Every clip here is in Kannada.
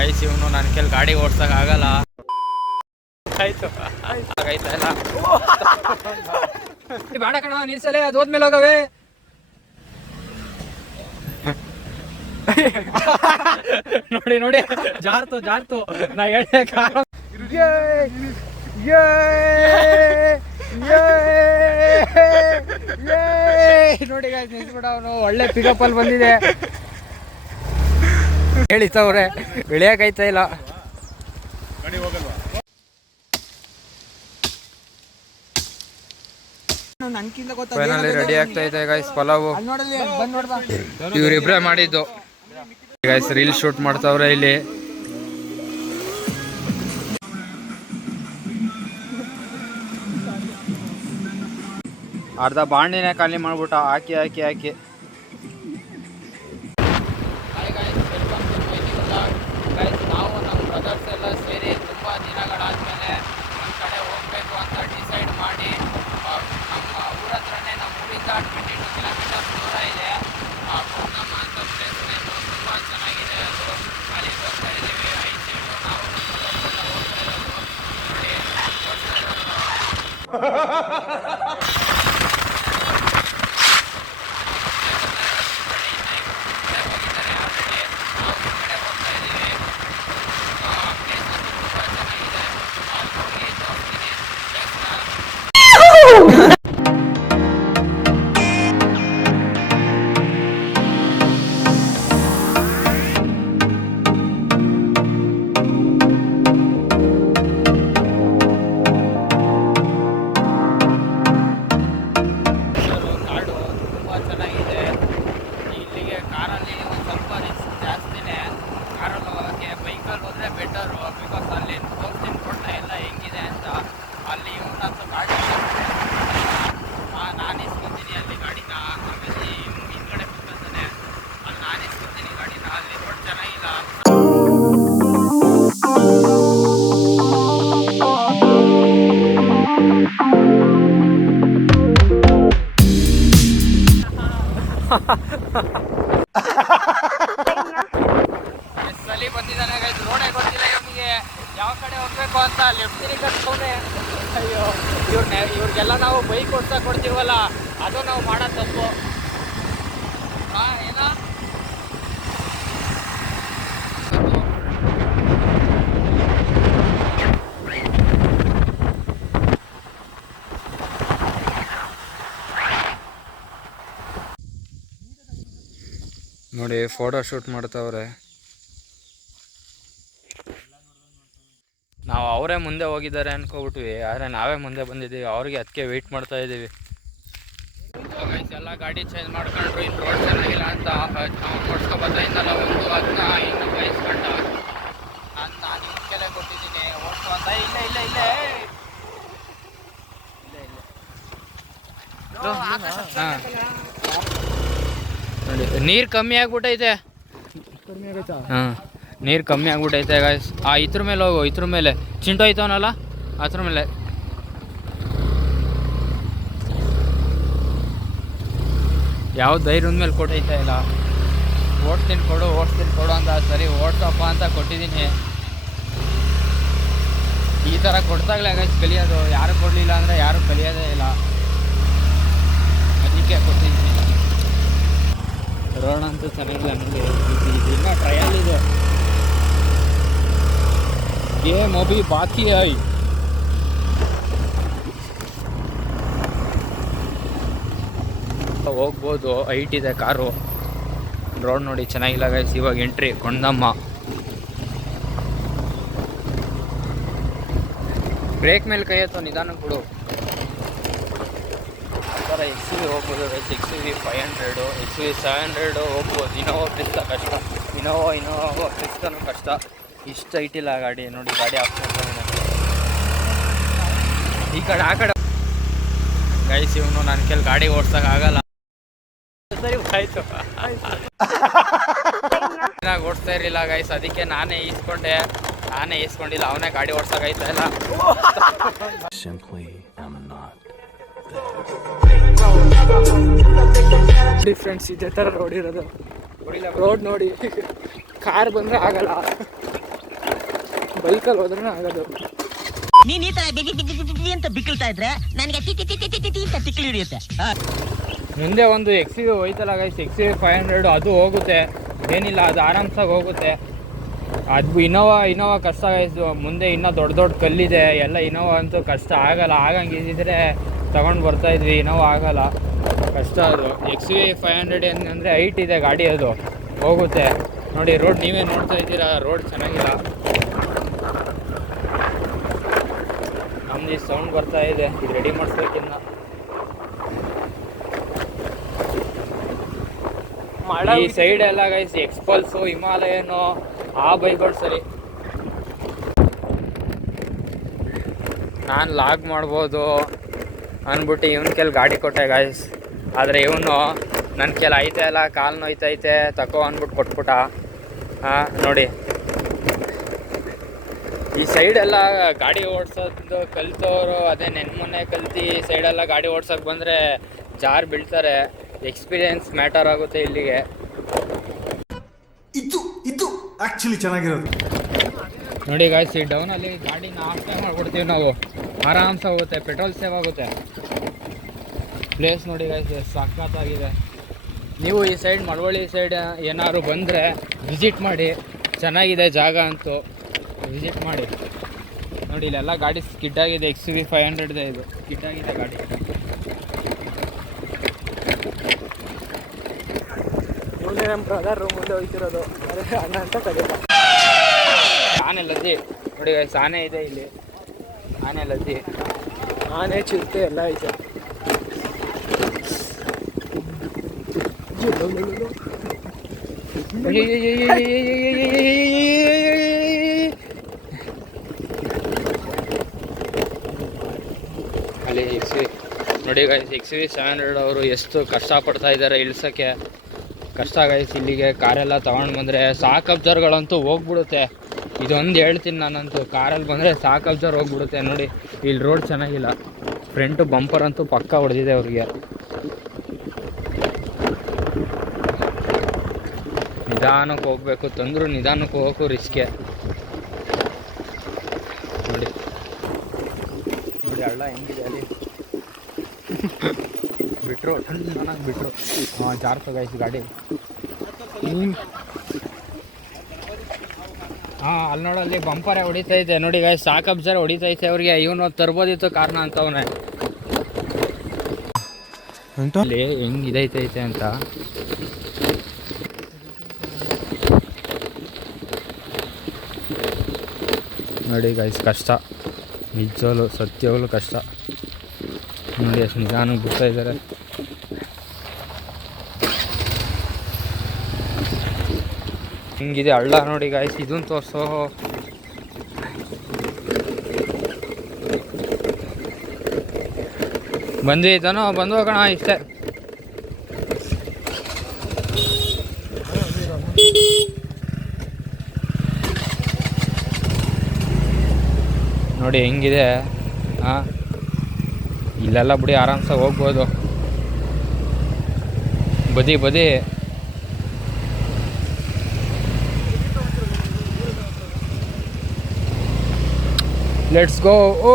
ಗೈಸ್ ಇವನು ನನ್ನ ಕೆಲ ಗಾಡಿ ಓಡ್ಸಕ್ ಆಗಲ್ಲ. ಆಯ್ತು ಆಗೈತಾ ಇಲ್ಲ ಬೇಡ ಕಣ ನಿಲ್ಸಲೇ ಅದು ಹೋದ್ಮೇಲೆ ಹೋಗವೆ. ನೋಡಿ ನೋಡಿ ಜಾರ್ತು ನಾ ಹೇಳ ನೋಡಿ ಗಾಯ್ಸ್ ನಿಲ್ಸ್ಬಿಡ ಅವನು ಒಳ್ಳೆ ಪಿಕಪ್ ಅಲ್ಲಿ ಬಂದಿದೆ. ಹೇಳಿತವ್ರೆ ಇಳಿಯಕೈತಾ ಇಲ್ಲ. ಫೈನಲಿ ರೆಡಿ ಆಗ್ತಾ ಇದೆ ಗೈಸ್ ಪಲಾವು. ಇವ್ರಿಬ್ರೇ ಮಾಡಿದ್ದು ಗೈಸ್. ರೀಲ್ ಶೂಟ್ ಮಾಡ್ತಾವ್ರೆ ಇಲ್ಲಿ. ಅರ್ಧ ಬಾಂಡಿನೇ ಖಾಲಿ ಮಾಡ್ಬಿಟ್ಟ ಹಾಕಿ ಹಾಕಿ ಹಾಕಿ. ನಾವು ನಮ್ಮ ಬ್ರದರ್ಸ್ ಎಲ್ಲ ಸೇರಿ ತುಂಬ ದಿನಗಳಾದ್ಮೇಲೆ ಒಂದು ಕಡೆ ಹೋಗ್ಬೇಕು ಅಂತ ಡಿಸೈಡ್ ಮಾಡಿ ನಮ್ಮ ಊರ ಹತ್ರನೇ ನಮ್ಮ ಊರಿಂದ 22 ಕಿಲೋಮೀಟರ್ಸ್ ದೂರ ಇದೆ ಪೂರ್ಣಮ್ಮ ಅಂತ ಪ್ಲೇಸ್. ತುಂಬ ಚೆನ್ನಾಗಿದೆ ಅದು. ಅಲ್ಲಿ ಹೋಗ್ತಾ ಇದ್ದೀವಿ. 5 ಸೀಟು ನಾವು ಹೋಗ್ತಾ ಇರೋದು ನೋಡಿ. ಎಷ್ಟಲ್ಲಿ ಬಂದಿದ್ದಾನೆ ಗೈಸ್. ರೋಡೇ ಗೊತ್ತಿಲ್ಲ ಇವನಿಗೆ ಯಾವ ಕಡೆ ಹೋಗ್ಬೇಕು ಅಂತ. ಲೆಫ್ಟ್ ತಿರುಗಿ ಕಟ್ಕೊಂಡೆ. ಅಯ್ಯೋ ಇವ್ರಿಗೆಲ್ಲ ನಾವು ಬೈಕ್ ಓಡ್ಸಕ್ಕೆ ಕೊಡ್ತೀವಲ್ಲ ಅದು ನಾವು ಮಾಡೋ ತಪ್ಪು. ಏನೋ ನೋಡಿ ಫೋಟೋ ಶೂಟ್ ಮಾಡ್ತಾವ್ರೆ. ನಾವು ಅವರೇ ಮುಂದೆ ಹೋಗಿದ್ದಾರೆ ಅನ್ಕೋಬಿಟ್ವಿ, ಆದರೆ ನಾವೇ ಮುಂದೆ ಬಂದಿದ್ದೀವಿ. ಅವ್ರಿಗೆ ಅದಕ್ಕೆ ವೆಯ್ಟ್ ಮಾಡ್ತಾ ಇದ್ದೀವಿ. ಎಲ್ಲ ಗಾಡಿ ಚೇಂಜ್ ಮಾಡ್ಕೊಂಡ್ರು. ಇನ್ನು ರೋಡ್ ಚೆನ್ನಾಗಿಲ್ಲ ಅಂತ ಓಡಿಸ್ಕೊಬತ್ತಾ ಇದ್ದಲ್ಲ ಒಂದು ಅದನ್ನ ಇನ್ನು ಬಯಸ್ಕೊಂಡ. ನಾನು ಇದಕ್ಕೆಲ್ಲ ಕೊಟ್ಟಿದ್ದೀನಿ ಓಡಿಸು ಅಂತ. ಇಲ್ಲ ನೋಡಿ ನೀರು ಕಮ್ಮಿ ಆಗ್ಬಿಟ್ಟೈತೆ. ಹಾಂ ನೀರು ಕಮ್ಮಿ ಆಗ್ಬಿಟ್ಟೈತೆ ಗಾಯ್ಸ್. ಇದ್ರ ಮೇಲೆ ಹೋಗು, ಇದ್ರ ಮೇಲೆ ಚಿಂಟು ಐತವನಲ್ಲ ಅದ್ರ ಮೇಲೆ. ಯಾವ ಧೈರ್ಯದ ಮೇಲೆ ಕೊಟ್ಟೈತೆ ಇಲ್ಲ. ಓಡಿಸ್ತೀನಿ ಕೊಡು ಅಂತ. ಸರಿ ಓಡ್ಸಪ್ಪ ಅಂತ ಕೊಟ್ಟಿದ್ದೀನಿ. ಈ ಥರ ಕೊಡ್ತಾಗಲೇ ಗಾಯ್ಸ್ ಕಲಿಯೋದು. ಯಾರು ಕೊಡಲಿಲ್ಲ ಅಂದರೆ ಯಾರು ಕಲಿಯೋದೇ ಇಲ್ಲ. ಅದಕ್ಕೆ ಕೊಟ್ಟಿದ್ದೀನಿ. ರೋಡ್ ಅಂತೂ ಚೆನ್ನಾಗಿಲ್ಲ ನನಗೆ. ಇನ್ನೂ ಟ್ರಯಲ್ ಇದೆ. ಗೇಮ್ ಅಭಿ ಬಾಕಿ ಐ. ಹೋಗ್ಬೋದು, ಹೈಟ್ ಇದೆ ಕಾರು. ರೋಡ್ ನೋಡಿ ಚೆನ್ನಾಗಿಲ್ಲ ಗೈಸ್. ಇವಾಗ ಎಂಟ್ರಿ ಕೊಂಡಮ್ಮ. ಬ್ರೇಕ್ ಮೇಲೆ ಕೈ ಎತ್ತೋ ನಿಧಾನಕ್ಕೆ ಬಿಡು. ಥರ XUV ಹೋಗ್ಬೋದು ಗೈಸ್. XUV 500, XUV 700 ಹೋಗ್ಬೋದು. ಇನೋವಾ ಕ್ರಿಸ್ತಾ ಕಷ್ಟ. ಇನೋವಾ ಕ್ರಿಸ್ತಾನು ಕಷ್ಟ. ಇಷ್ಟು ಐಟಿಲ್ಲ ಗಾಡಿ. ನೋಡಿ ಗಾಡಿ ಆಫ್ ಮಾಡ್ತಾನೆ ಈ ಕಡೆ ಆ ಕಡೆ. ಗೈಸ್ ಇವನು ನನ್ನ ಕೆಲ ಗಾಡಿ ಓಡ್ಸಕ್ಕೆ ಆಗಲ್ಲ. ಸರಿ ಆಯ್ತು ಚೆನ್ನಾಗಿ ಓಡಿಸ್ತಾ ಇರಲಿಲ್ಲ ಗೈಸ್. ಅದಕ್ಕೆ ನಾನೇ ಈಸ್ಕೊಂಡಿಲ್ಲ. ಅವನೇ ಗಾಡಿ ಓಡ್ಸೋಕಾಯ್ತಾ ಇಲ್ಲ. ಡಿಫ್ರೆನ್ಸ್ ಇದೇ ಥರ ರೋಡ್ ಇರೋದು. ರೋಡ್ ನೋಡಿ ಕಾರ್ ಬಂದರೆ ಆಗಲ್ಲ. ಬೈಕಲ್ಲಿ ಹೋದ್ರೆ ಆಗೋದು. ನೀನ್ ಈ ತರ ಅಂತ ಬಿಕ್ಕಳ್ತಾ ಇದ್ರೆ ನನಗೆ ಅಂತ ತಿಕ್ಕಲಿ ಹಿಡಿಯುತ್ತೆ. ಮುಂದೆ ಒಂದು XUV ಹೋಯ್ತಲ್ಲ ಗೈಸ್, XUV 500 ಅದು ಹೋಗುತ್ತೆ, ಏನಿಲ್ಲ ಅದು ಆರಾಮ್ಸಾಗಿ ಹೋಗುತ್ತೆ. ಅದು ಇನೋವಾ ಕಷ್ಟ ಗೈಸ್. ಮುಂದೆ ಇನ್ನೂ ದೊಡ್ಡ ದೊಡ್ಡ ಕಲ್ಲಿದೆ ಎಲ್ಲ. ಇನೋವಾ ಅಂತೂ ಕಷ್ಟ ಆಗಲ್ಲ, ಆಗಂಗಿದ್ರೆ ತಗೊಂಡು ಬರ್ತಾಯಿದ್ವಿ. ಇನೋವಾ ಆಗಲ್ಲ, ಕಷ್ಟ ಅದು. XUV 500 ಏನಂದರೆ ಹೈಟ್ ಇದೆ ಗಾಡಿ, ಅದು ಹೋಗುತ್ತೆ. ನೋಡಿ ರೋಡ್ ನೀವೇ ನೋಡ್ತಾ ಇದ್ದೀರಾ, ರೋಡ್ ಚೆನ್ನಾಗಿಲ್ಲ. ನಮ್ದು ಈ ಸೌಂಡ್ ಬರ್ತಾ ಇದೆ, ಇದು ರೆಡಿ ಮಾಡಿಸ್ಬೇಕಿನ್ನ. ಈ ಸೈಡ್ ಎಲ್ಲ ಗೈಸ್ ಎಕ್ಸ್ಪಲ್ಸು, ಹಿಮಾಲಯನು ಆ ಬೈಕ್ಗಳು ಸರಿ. ನಾನು ಲಾಗ್ ಮಾಡ್ಬೋದು ಅಂದ್ಬಿಟ್ಟು ಇವನ ಕೆಲ ಗಾಡಿ ಕೊಟ್ಟೆ ಗೈಸ್. ಆದರೆ ಇವನು ನನ್ನ ಕೆಲ ಐತೆ ಇಲ್ಲ, ಕಾಲು ನೋಯ್ತೈತೆ ತಗೋ ಅಂದ್ಬಿಟ್ಟು ಕೊಟ್ಬಿಟ್ಟ. ನೋಡಿ ಈ ಸೈಡೆಲ್ಲ ಗಾಡಿ ಓಡಿಸೋದು ಕಲಿತವರು ಅದೇ ಮೊನ್ನೆ ಕಲ್ತು ಈ ಸೈಡೆಲ್ಲ ಗಾಡಿ ಓಡ್ಸೋಕೆ ಬಂದರೆ ಜಾರ್ ಬೀಳ್ತಾರೆ. ಎಕ್ಸ್ಪೀರಿಯನ್ಸ್ ಮ್ಯಾಟರ್ ಆಗುತ್ತೆ ಇಲ್ಲಿಗೆ. ಇದು ಆ್ಯಕ್ಚುಲಿ ಚೆನ್ನಾಗಿರೋದು ನೋಡಿ ಗಾಯ್ಸ್, ಈ ಡೌನಲ್ಲಿ ಗಾಡಿನ ಆಫ್ ಟೈಮ್ ಮಾಡ್ಕೊಡ್ತೀವಿ ನಾವು, ಆರಾಮ್ಸ ಹೋಗುತ್ತೆ, ಪೆಟ್ರೋಲ್ ಸೇವ್ ಆಗುತ್ತೆ. ಪ್ಲೇಸ್ ನೋಡಿ ಗಾಯ್ಸ್ ಸಖತ್ತಾಗಿದೆ. ನೀವು ಈ ಸೈಡ್ ಮಳವಳ್ಳಿ ಸೈಡ್ ಏನಾದ್ರು ಬಂದರೆ ವಿಸಿಟ್ ಮಾಡಿ, ಚೆನ್ನಾಗಿದೆ ಜಾಗ ಅಂತೂ, ವಿಸಿಟ್ ಮಾಡಿ. ನೋಡಿ ಇಲ್ಲೆಲ್ಲ ಗಾಡಿ ಸ್ಕಿಡ್ ಆಗಿದೆ. XUV 500 ಇದೆ, ಇದು ಸ್ಕಿಡ್ ಆಗಿದೆ ಗಾಡಿ. ಇವನೇ ನಮ್ಮ ಬ್ರದರ್ ಮುಂದೆ ಹೋಗ್ತಿರೋದು, ಅಣ್ಣ ಅಂತ ಕರೀತಾರೆ. ಆನೆ ಲದ್ದಿ ನೋಡಿ ಗೈಸ್, ಆನೆ ಇದೆ ಇಲ್ಲಿ, ಆನೆ ಲದ್ದಿ, ಆನೆ ಚಿರತೆ ಎಲ್ಲ ಐತೆ. ಅಲ್ಲಿ ನೋಡಿ ಗೈಸ್, XUV 700 ಅವರು ಎಷ್ಟು ಕಷ್ಟಪಡ್ತಾ ಇದ್ದಾರೆ ಇಳ್ಸೋಕ್ಕೆ. ಕಷ್ಟ ಗೈಸ್. ಇಲ್ಲಿಗೆ ಕಾರೆಲ್ಲ ತೊಗೊಂಡು ಬಂದರೆ ಸಾಕು ಅಬ್ಸರ್ಗಳಂತೂ ಹೋಗ್ಬಿಡುತ್ತೆ. ಇದೊಂದು ಹೇಳ್ತೀನಿ ನಾನಂತೂ, ಕಾರಲ್ಲಿ ಬಂದರೆ ಸಾಕು ಅಬ್ಸರ್ ಹೋಗ್ಬಿಡುತ್ತೆ. ನೋಡಿ ಇಲ್ಲಿ ರೋಡ್ ಚೆನ್ನಾಗಿಲ್ಲ, ಫ್ರಂಟು ಬಂಪರ್ ಅಂತೂ ಪಕ್ಕ ಹೊಡೆದಿದೆ ಅವ್ರಿಗೆ. ನಿಧಾನಕ್ಕೆ ಹೋಗ್ಬೇಕು, ತಂದರೂ ನಿಧಾನಕ್ಕೆ ಹೋಗೋಕ್ಕೂ ರಿಸ್ಕೆ. ನೋಡಿ ನೋಡಿ ಹಳ್ಳ ಹೆಂಗಿದೆ ಅಲ್ಲಿ. ಬಿಟ್ಟರು ಚೆನ್ನಾಗಿ ಬಿಟ್ಟರು, ಜಾರ್ತು ಗೈಸ್ ಗಾಡಿ. ಅಲ್ಲಿ ನೋಡಲ್ಲಿ ಬಂಪರೇ ಹೊಡಿತೈತೆ ನೋಡಿ ಗೈಸ್, ಸಾಕು ಅಬ್ಸರ್ ಹೊಡಿತೈತೆ ಅವ್ರಿಗೆ. ಇವನು ತರ್ಬೋದಿತ್ತು ಕಾರಣ ಅಂತವನೇ. ಅಲ್ಲಿ ಹೆಂಗೆ ಇದೈತೈತೆ ಅಂತ. ನೋಡಿ ಗೈಸ್ ಕಷ್ಟ, ನಿಜವಾಗ್ಲೂ ಸತ್ಯವಾಗ್ಲೂ ಕಷ್ಟ. ನೋಡಿ ಎಷ್ಟು ನಿಧಾನಕ್ಕೆ ಬಿಡ್ತಾ ಇದ್ದಾರೆ. ಹಿಂಗಿದೆ ಹಳ್ಳ ನೋಡಿ ಗಾಯ್ಸ್, ಇದನ್ನು ತೋರಿಸೋ. ಬಂದ್ವಿ ಇದನ್ನು ಬಂದು ಹೋಗೋಣ ಇಷ್ಟೇ. ನೋಡಿ ಹೆಂಗಿದೆ. ಇಲ್ಲೆಲ್ಲ ಬಿಡಿ ಆರಾಮ್ಸಾಗಿ ಹೋಗ್ಬೋದು. ಬದಿ ಬದಿ ಲೆಟ್ಸ್ ಗೋ. ಓ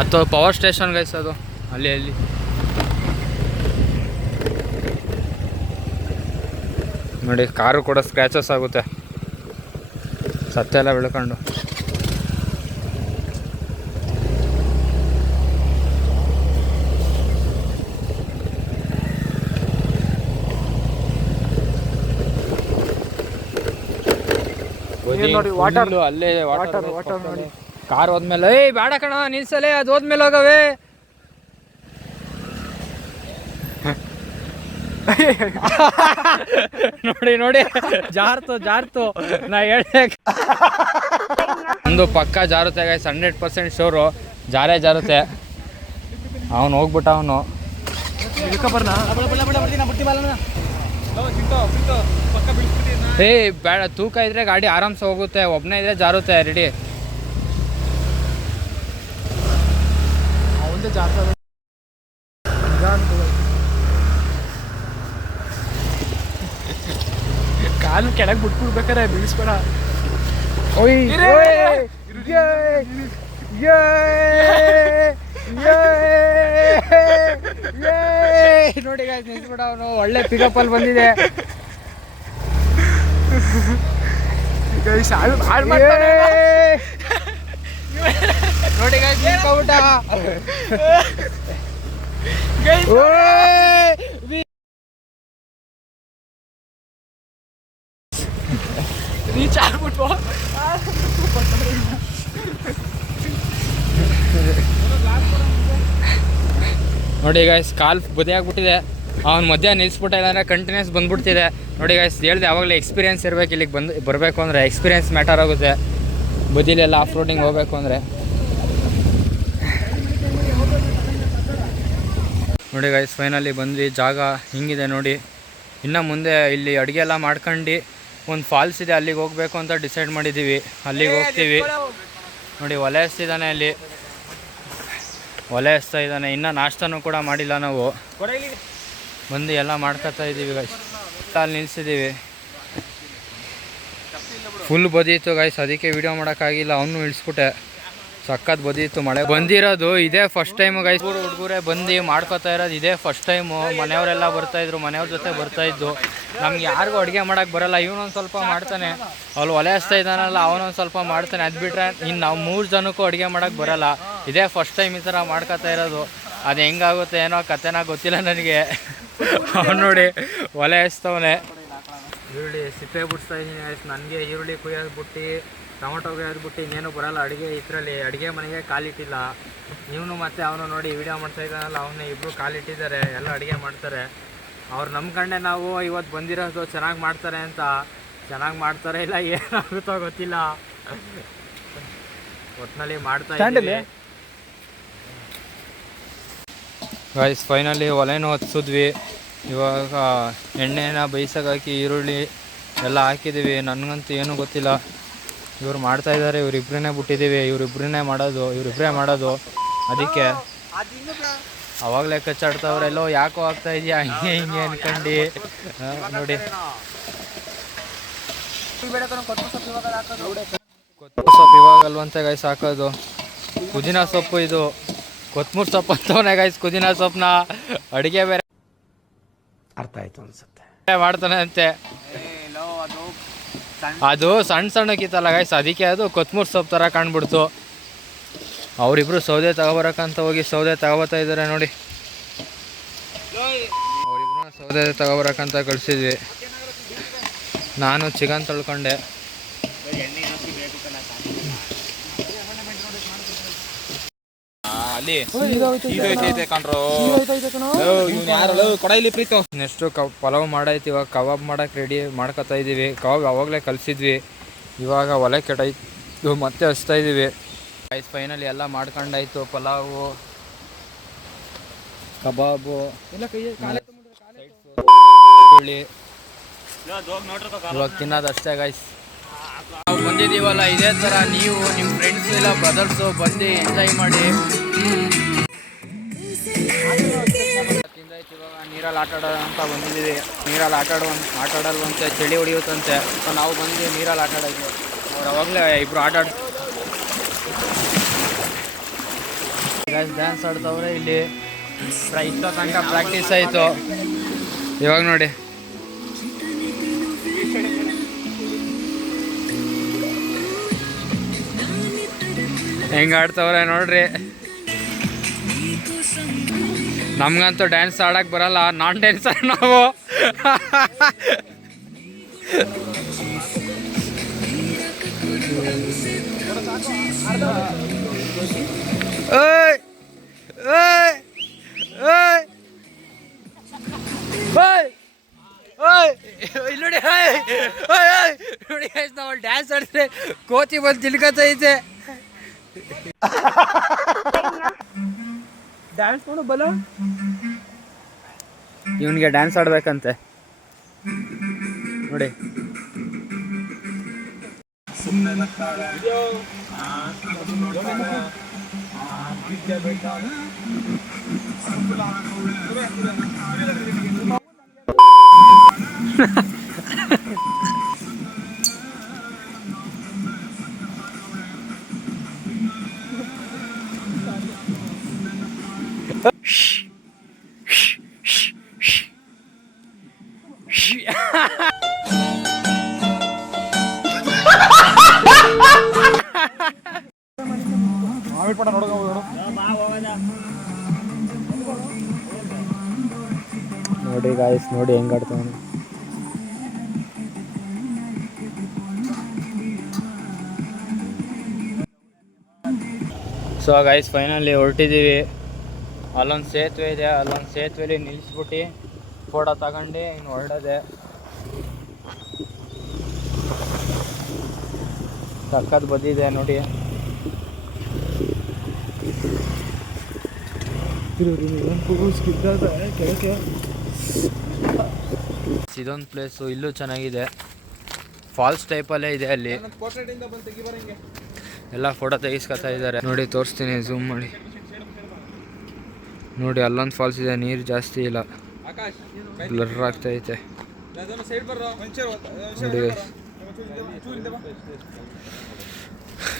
ಅಥವಾ ಪವರ್ ಸ್ಟೇಷನ್ ಗೈಸ್ ಅದು ಅಲ್ಲಿ ನೋಡಿ. ಕಾರು ಕೂಡ ಸ್ಕ್ರ್ಯಾಚಸ್ ಆಗುತ್ತೆ, ಸತ್ಯ ಎಲ್ಲ ಬೆಳ್ಕೊಂಡು. ನೋಡಿ ವಾಟರ್, ಅಲ್ಲೇ ವಾಟರ್ ನೋಡಿ. ಕಾರ್ ಹೋದ್ಮೇಲೆ ಬೇಡ ಕಣ ನಿಲ್ಸಲೇ, ಅದು ಹೋದ್ಮೇಲೆ ಹೋಗವೆ. ನೋಡಿ ನೋಡಿ ಜಾರ್ತು ನಾ ಹೇಳ ಒಂದು ಪಕ್ಕ ಜಾರುತ್ತೆ ಗೈಸ್, 100% ಶೋರು ಜಾರುತ್ತೆ. ಅವನು ಹೋಗ್ಬಿಟ್ಟ. ಅವನು ಬೇಡ, ತೂಕ ಇದ್ರೆ ಗಾಡಿ ಆರಾಮ್ಸೆ ಹೋಗುತ್ತೆ, ಒಬ್ಬನೇ ಇದ್ರೆ ಜಾರುತ್ತೆ. ರೆಡಿ ಕಾಲು ಕಾಲು ಕೆಳಗೆ ಬಿಟ್ಬಿಡ್ಬೇಕಾರೆ ಬೀಳಿಸ್ಬೇಡ. ನೋಡಿ ಗಾಯ್ಸ್ ನಿಲ್ಸ್ಬಿಡ ಅವನು ಒಳ್ಳೆ ಪಿಕಪ್ ಅಲ್ಲಿ ಬಂದಿದೆ. ನೋಡಿ ಗಾಯ್ಸ್ ನಿಲ್ಸ್ಕೊಬಿಟ್ಟ. ರೀಚ್ ಆಗ್ಬಿಟ್ಟು ನೋಡಿ ಗಾಯ್ಸ್ ಕಾಲ್ ಬದಿ ಆಗ್ಬಿಟ್ಟಿದೆ. ಅವ್ನು ಮಧ್ಯ ನಿಲ್ಸ್ಬಿಟ್ಟ, ಇಲ್ಲಾಂದ್ರೆ ಕಂಟಿನ್ಯೂಸ್ ಬಂದ್ಬಿಡ್ತಿದೆ. ನೋಡಿ ಗಾಯ್ಸ್ ಹೇಳ್ದೆ ಯಾವಾಗಲೇ ಎಕ್ಸ್ಪೀರಿಯನ್ಸ್ ಇರಬೇಕು, ಇಲ್ಲಿಗೆ ಬರಬೇಕು ಅಂದರೆ ಎಕ್ಸ್ಪೀರಿಯನ್ಸ್ ಮ್ಯಾಟರ್ ಆಗುತ್ತೆ. ಬದಿಲೆಲ್ಲ ಆಫ್ ರೋಡಿಂಗ್ ಹೋಗ್ಬೇಕು ಅಂದರೆ. ನೋಡಿ ಗಾಯ್ಸ್ ಫೈನಲಿ ಬಂದ್ವಿ. ಜಾಗ ಹಿಂಗಿದೆ ನೋಡಿ. ಇನ್ನು ಮುಂದೆ ಇಲ್ಲಿ ಅಡುಗೆ ಎಲ್ಲ ಮಾಡ್ಕೊಂಡು ಒಂದು ಫಾಲ್ಸ್ ಇದೆ, ಅಲ್ಲಿಗೆ ಹೋಗಬೇಕು ಅಂತ ಡಿಸೈಡ್ ಮಾಡಿದ್ದೀವಿ. ಅಲ್ಲಿಗೆ ಹೋಗ್ತೀವಿ. ನೋಡಿ ಒಲೆ ಹಚ್ತಿದ್ದಾನೆ, ಅಲ್ಲಿ ಒಲೆ ಹಚ್ತಾ ಇದ್ದಾನೆ. ಇನ್ನೂ ನಾಷ್ಟನೂ ಕೂಡ ಮಾಡಿಲ್ಲ ನಾವು. ಬಂದು ಎಲ್ಲ ಮಾಡ್ಕೊತಾ ಇದ್ದೀವಿ ಗೈಸ್. ಅಲ್ಲಿ ನಿಲ್ಸಿದ್ದೀವಿ. ಫುಲ್ ಬದಿಯಿತ್ತು ಗೈಸ್, ಅದಕ್ಕೆ ವೀಡಿಯೋ ಮಾಡೋಕ್ಕಾಗಿಲ್ಲ. ಅವನು ಇಳಿಸ್ಬಿಟ್ಟೆ. ಸಖತ್ ಬದಿಯಿತ್ತು. ಮಳೆ ಬಂದಿರೋದು ಇದೇ ಫಸ್ಟ್ ಟೈಮು ಗೈಸ್. ಹುಡುಗರೇ ಬಂದು ಮಾಡ್ಕೊತಾ ಇರೋದು ಇದೇ ಫಸ್ಟ್ ಟೈಮು. ಮನೆಯವರೆಲ್ಲ ಬರ್ತಾಯಿದ್ರು, ಮನೆಯವ್ರ ಜೊತೆ ಬರ್ತಾಯಿದ್ದು. ನಮ್ಗೆ ಯಾರಿಗೂ ಅಡುಗೆ ಮಾಡೋಕ್ಕೆ ಬರೋಲ್ಲ. ಇವನೊಂದು ಸ್ವಲ್ಪ ಮಾಡ್ತಾನೆ, ಅಲ್ಲಿ ಒಲೆ ಹಚ್ತಾ ಇದ್ದಾನಲ್ಲ ಅವನೊಂದು ಸ್ವಲ್ಪ ಮಾಡ್ತಾನೆ. ಅದು ಬಿಟ್ಟರೆ ಇನ್ನು ನಾವು 3 ಜನಕ್ಕೂ ಅಡುಗೆ ಮಾಡೋಕ್ಕೆ ಬರೋಲ್ಲ. ಇದೇ ಫಸ್ಟ್ ಟೈಮ್ ಈ ಥರ ಮಾಡ್ಕೊತಾ ಇರೋದು. ಅದು ಹೆಂಗಾಗುತ್ತೆ ಏನೋ ಕತೆನ ಗೊತ್ತಿಲ್ಲ ನನಗೆ. ಅವ್ನು ನೋಡಿ ಒಲೆ ಹಚ್ತವನೆ. ಈರುಳ್ಳಿ ಸಿಪ್ಪೆ ಬಿಡಿಸ್ತಾ ಇದ್ದೀನಿ ಗೈಸ್. ನನಗೆ ಈರುಳ್ಳಿ ಕುಯ್ಯೋದು ಬಿಟ್ಟು ಟೊಮೊಟೊ ಕುಯ್ಯೋದು ಬಿಟ್ಟು ಇನ್ನೇನು ಬರೋಲ್ಲ ಅಡುಗೆ. ಇದರಲ್ಲಿ ಅಡುಗೆ ಮನೆಗೆ ಕಾಲಿಟ್ಟಿಲ್ಲ. ಇವನು ಮತ್ತು ಅವನು ನೋಡಿ ವೀಡಿಯೋ ಮಾಡ್ತಾ ಇದ್ದಾನಲ್ಲ, ಅವನು ಇಬ್ಬರು ಕಾಲಿಟ್ಟಿದ್ದಾರೆ. ಎಲ್ಲ ಅಡುಗೆ ಮಾಡ್ತಾರೆ. ಅವ್ರು ನಂಬ್ಕೊಂಡೆ ನಾವು ಇವತ್ತು ಬಂದಿರೋದು ಚೆನ್ನಾಗಿ ಮಾಡ್ತಾರೆ ಅಂತ. ಚೆನ್ನಾಗಿ ಮಾಡ್ತಾರೆ ಇಲ್ಲ ಏನಾಗುತ್ತೋ ಗೊತ್ತಿಲ್ಲ. ಒಟ್ಟಿನಲ್ಲಿ ಮಾಡ್ತಾ ಇದ್ದೀವಿ ಗೈಸ್. ಫೈನಲಿ ಒಲೆನೂ ಹಚ್ಸಿದ್ವಿ. ಇವಾಗ ಎಣ್ಣೆನ ಬೇಯಿಸೋಕೆ ಈರುಳ್ಳಿ ಎಲ್ಲ ಹಾಕಿದ್ದೀವಿ. ನನಗಂತೂ ಏನೂ ಗೊತ್ತಿಲ್ಲ. ಇವ್ರು ಮಾಡ್ತಾಯಿದ್ದಾರೆ, ಇವರಿಬ್ಬರನ್ನೇ ಬಿಟ್ಟಿದ್ದೀವಿ. ಇವರಿಬ್ಬರೇ ಮಾಡೋದು. ಅದಕ್ಕೆ ಅವಾಗಲೇ ಕಚ್ಚಾಡ್ತವ್ರೆಲ್ಲೋ ಯಾಕೋ ಆಗ್ತಾ ಇದೆಯಾ ಹಿಂಗೆ ಅನ್ಕೊಂಡು ನೋಡಿ. ಕೊತ್ತಂಬರಿ ಸೊಪ್ಪು ಇವಾಗಲ್ವಂತೆ ಗೈಸ್ ಹಾಕೋದು. ಪುದೀನ ಸೊಪ್ಪು ಇದು ಕೊತ್ತಂಬರಿ ಸೊಪ್ಪು ಅಂತವನೇ ಗೈಸ್. ಪುದೀನ ಸೊಪ್ಪನ್ನ ಅಡುಗೆ ಬೇರೆ ಅರ್ಥ ಆಯ್ತು ಅನ್ಸುತ್ತೆ. ಮಾಡ್ತಾನೆ ಅಂತೆ. ಅದು ಸಣ್ಣಕ್ಕಿತ್ತಲ್ಲ ಗೈಸ್, ಅದಕ್ಕೆ ಅದು ಕೊತ್ತಂಬರಿ ಸೊಪ್ಪು ಥರ ಕಾಣ್ಬಿಡ್ತು. ಅವರಿಬ್ರು ಸೌದೆ ತಗೋಬರಕ್ಕಂತ ಹೋಗಿ ಸೌದೆ ತಗೋಬತ್ತಾ ಇದ್ದಾರೆ ನೋಡಿ. ಅವರಿಬ್ರು ಸೌದೆ ತಗೋಬರಕ್ಕಂತ ಕಳಿಸಿದ್ವಿ. ನಾನು ಚಿಕನ್ ತೊಳ್ಕೊಂಡೆ. ನೆಕ್ಸ್ಟು ಪಲಾವ್ ಮಾಡೈತಿ. ಇವಾಗ ಕಬಾಬ್ ಮಾಡೋಕೆ ರೆಡಿ ಮಾಡ್ಕೊತಾ ಇದ್ದೀವಿ. ಕಬಾಬ್ ಅವಾಗಲೇ ಕಲಿಸಿದ್ವಿ. ಇವಾಗ ಒಲೆ ಕೆಡಾಯ್ತು, ಮತ್ತೆ ಹಚ್ತಾ ಇದ್ದೀವಿ. ಗೈಸ್ ಫೈನಲಿ ಎಲ್ಲ ಮಾಡ್ಕೊಂಡಾಯ್ತು. ಪಲಾವು, ಕಬಾಬು, ಇವಾಗ ತಿನ್ನೋದಷ್ಟೇ ಗೈಸ್. ನಾವು ಬಂದಿದ್ದೀವಲ್ಲ ಇದೇ ಥರ ನೀವು ನಿಮ್ಮ ಫ್ರೆಂಡ್ಸ್ ಇಲ್ಲ ಬ್ರದರ್ಸು ಬಂದು ಎಂಜಾಯ್ ಮಾಡಿ. ಇವಾಗ ನೀರಲ್ಲಿ ಆಟಾಡೋ ಅಂತ ಬಂದಿದ್ದೀವಿ. ನೀರಲ್ಲಿ ಆಟಾಡಲ್ವಂತೆ, ಚಳಿ ಹೊಡಿಯುತ್ತಂತೆ. ಸೊ ನಾವು ಬಂದು ನೀರಲ್ಲಿ ಆಟಾಡೋದು. ಅವ್ರು ಅವಾಗಲೇ ಇಬ್ಬರು ಡ್ಯಾನ್ಸ್ ಆಡ್ತವ್ರೆ ಇಲ್ಲಿ. ಇಷ್ಟೋ ತನಕ ಪ್ರಾಕ್ಟೀಸ್ ಆಯಿತು. ಇವಾಗ ನೋಡಿ ಹೆಂಗೆ ಆಡ್ತವ್ರೆ ನೋಡ್ರಿ. ನಮ್ಗಂತೂ ಡ್ಯಾನ್ಸ್ ಆಡಕ್ಕೆ ಬರಲ್ಲ, ನಾನ್ ಡ್ಯಾನ್ಸರ್ ನಾವು. ನೋಡಿ ನೋಡಿ ನಾವು ಡ್ಯಾನ್ಸ್ ಆಡಿದ್ರೆ ಕೋತಿ ಬಂದು ತಿಳ್ಕೊತೈತೆ. ಡ್ಯಾನ್ಸ್ ಮಾಡು ಬಲ. ಇವನಿಗೆ ಡ್ಯಾನ್ಸ್ ಆಡ್ಬೇಕಂತೆ ನೋಡಿ. ನೋಡಿ ಗಾಯ್ಸ್, ನೋಡಿ ಹೆಂಗ್ ಆಡ್ತಾನೆ. ಸೊ ಗೈಸ್ ಫೈನಲಿ ಹೊರಟಿದ್ದೀವಿ. ಅಲ್ಲೊಂದು ಸೇತುವೆ ಇದೆ, ಅಲ್ಲೊಂದು ಸೇತುವೆಲಿ ನಿಲ್ಲಿಸ್ಬಿಟ್ಟು ಫೋಟೋ ತಗೊಂಡು ಇನ್ನು ಹೊರಡೋದೆ. ಸಕ್ಕತ್ ಬಂದಿದೆ ನೋಡಿ. ಇದೊಂದು ಪ್ಲೇಸು, ಇಲ್ಲೂ ಚೆನ್ನಾಗಿದೆ. ಫಾಲ್ಸ್ ಟೈಪಲ್ಲೇ ಇದೆ ಅಲ್ಲಿ. ಎಲ್ಲ ಫೋಟೋ ತೆಗಿಸ್ಕೊತಾ ಇದ್ದಾರೆ ನೋಡಿ. ತೋರಿಸ್ತೀನಿ, ಝೂಮ್ ಮಾಡಿ ನೋಡಿ. ಅಲ್ಲೊಂದು ಫಾಲ್ಸ್ ಇದೆ, ನೀರು ಜಾಸ್ತಿ ಇಲ್ಲ, ಬ್ಲರ್ ಆಗ್ತೈತೆ ನೋಡಿ.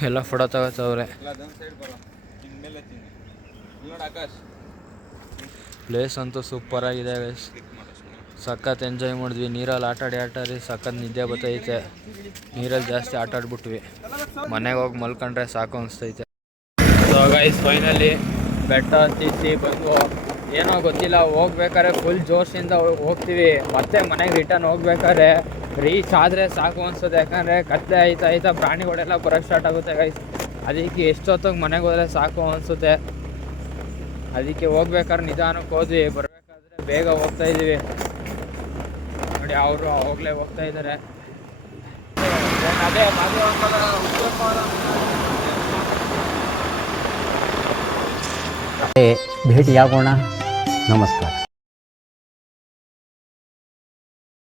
ಎಲ್ಲ ಫೋಟೋ ತಗೋತವ್ರೆ. ಪ್ಲೇಸ್ ಅಂತೂ ಸೂಪರ್ ಆಗಿದೆ ಗೈಸ್. ಸಖತ್ ಎಂಜಾಯ್ ಮಾಡಿದ್ವಿ. ನೀರಲ್ಲಿ ಆಟಾಡಿ ಸಖತ್ ನಿದ್ದೆ ಬರ್ತೈತೆ. ನೀರಲ್ಲಿ ಜಾಸ್ತಿ ಆಟಾಡ್ಬಿಟ್ವಿ. ಮನೆಗೆ ಹೋಗಿ ಮಲ್ಕೊಂಡ್ರೆ ಸಾಕು ಅನಿಸ್ತೈತೆ. ಸೊ ಗೈಸ್ ಫೈನಲಿ ಬೆಟ್ಟ ಹತ್ತಿಸಿ ಬಂದು, ಏನೋ ಗೊತ್ತಿಲ್ಲ, ಹೋಗ್ಬೇಕಾದ್ರೆ ಫುಲ್ ಜೋಶಿಂದ ಹೋಗ್ತೀವಿ. ಮತ್ತೆ ಮನೆಗೆ ರಿಟರ್ನ್ ಹೋಗ್ಬೇಕಾದ್ರೆ ರೀಚ್ ಆದರೆ ಸಾಕು ಅನಿಸುತ್ತೆ. ಯಾಕಂದರೆ ಕತ್ಲೆ ಆಯ್ತಾ ಪ್ರಾಣಿಗಳೆಲ್ಲ ಬರೋಕ್ಕೆ ಸ್ಟಾರ್ಟ್ ಆಗುತ್ತೆ ಗೈಸ್. ಅದಕ್ಕೆ ಎಷ್ಟೊತ್ತಿಗೆ ಮನೆಗೆ ಹೋದರೆ ಸಾಕು ಅನಿಸುತ್ತೆ. ಅದಕ್ಕೆ ಹೋಗ್ಬೇಕಾದ್ರೆ ನಿಧಾನಕ್ಕೆ ಹೋದ್ವಿ, ಬರಬೇಕಾದ್ರೆ ಬೇಗ ಹೋಗ್ತಾಯಿದ್ದೀವಿ ನೋಡಿ. ಅವರು ಹೋಗ್ಲೇ ಹೋಗ್ತಾ ಇದ್ದಾರೆ. ಅದೇ ಭೇಟಿಯಾಗೋಣ. ನಮಸ್ಕಾರ.